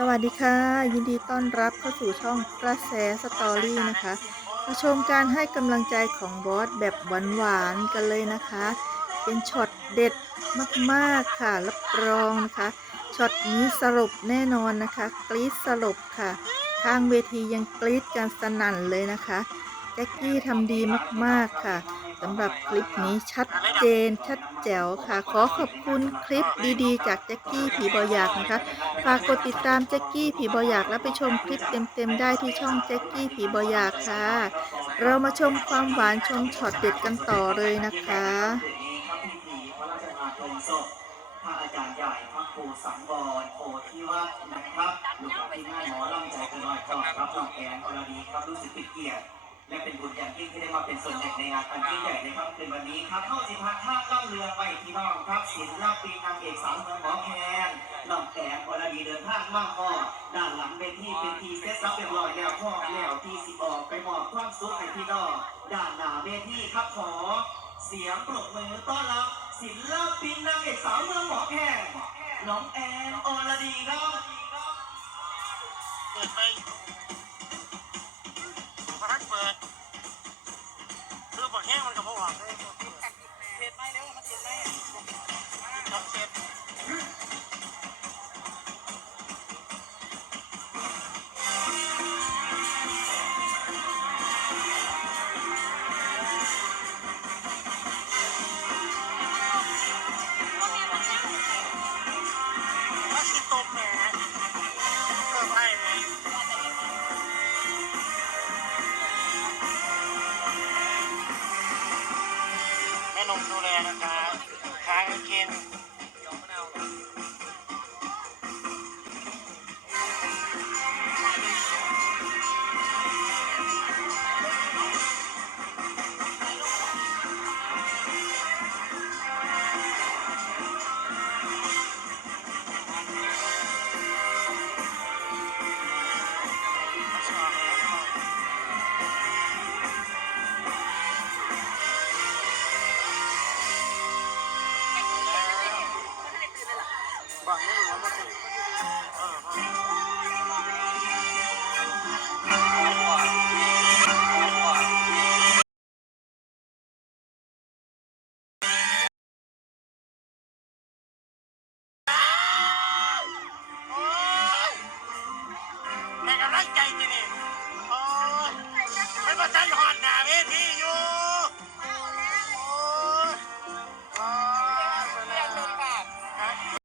สวัสดีค่ะ ยินดีต้อนรับเข้าสู่ช่องกระแสสตอรี่นะคะมาชมการให้กำลังใจของบอสแบบหวานๆกันเลยนะคะ เป็นช็อตเด็ดมากๆค่ะรับรองนะคะช็อตนี้สรุปแน่นอนนะคะ กรี๊ดสรุปค่ะทางเวทียังกรี๊ดกันสนั่นเลยนะคะแจ็คกี้ทำดีมากๆค่ะ สำหรับคลิปนี้ชัดเจนชัดแจ๋วค่ะ ขอขอบคุณคลิปดีๆ จากแจ็คกี้ผีบอยากนะคะฝากกดติดตามแจ็คกี้ผีบอยาก และไปชมคลิปเต็มๆได้ที่ช่องแจ็คกี้ผีบอยากค่ะ เรามาชมความหวานชมช็อตเด็ดกันต่อเลยนะคะพระราชทานเพลิงศพพระอาจารย์ใหญ่พระครูสังวรโพธิวัฒน์นะครับลูกหลานที่ง่ายหมอลำใจกันหน่อยก็รับรองแกนอรดีครับรู้สึกป็นเกียรติ และเป็นบุญอย่างยิ่งที่ได้มาเป็นส่วนหนึ่งในงานอันยิ่งใหญ่ในค่ำคืนวันนี้ครับเข้าสิพักท่าล่องเรือไปที่น้องครับศิลปินนางเอกสาวเมืองหมอแคนน้องแกนอรดีเดินทางมากก็ด้านหลังเวทีเป็นทีเซ็ตซับเรียบร้อยแล้วพ่อแล้วที่สิออกไปมอบความสุขให้พี่น้องด้านหน้าเวทีครับขอ เสียงปรบมือต้อนรับศิลปินนางเอกสาวเมืองหมอแคนน้องแอนอรดีครับเปิดไป เห็ดไหมเร็วมาเสร็ดไหมทำ นมดูแลนะคะค้างเกณ ฑ์บางนี่หรือว่ามันเป็นเออแม่กำลังใจจริงๆโอ้ยไม่มาใจหอ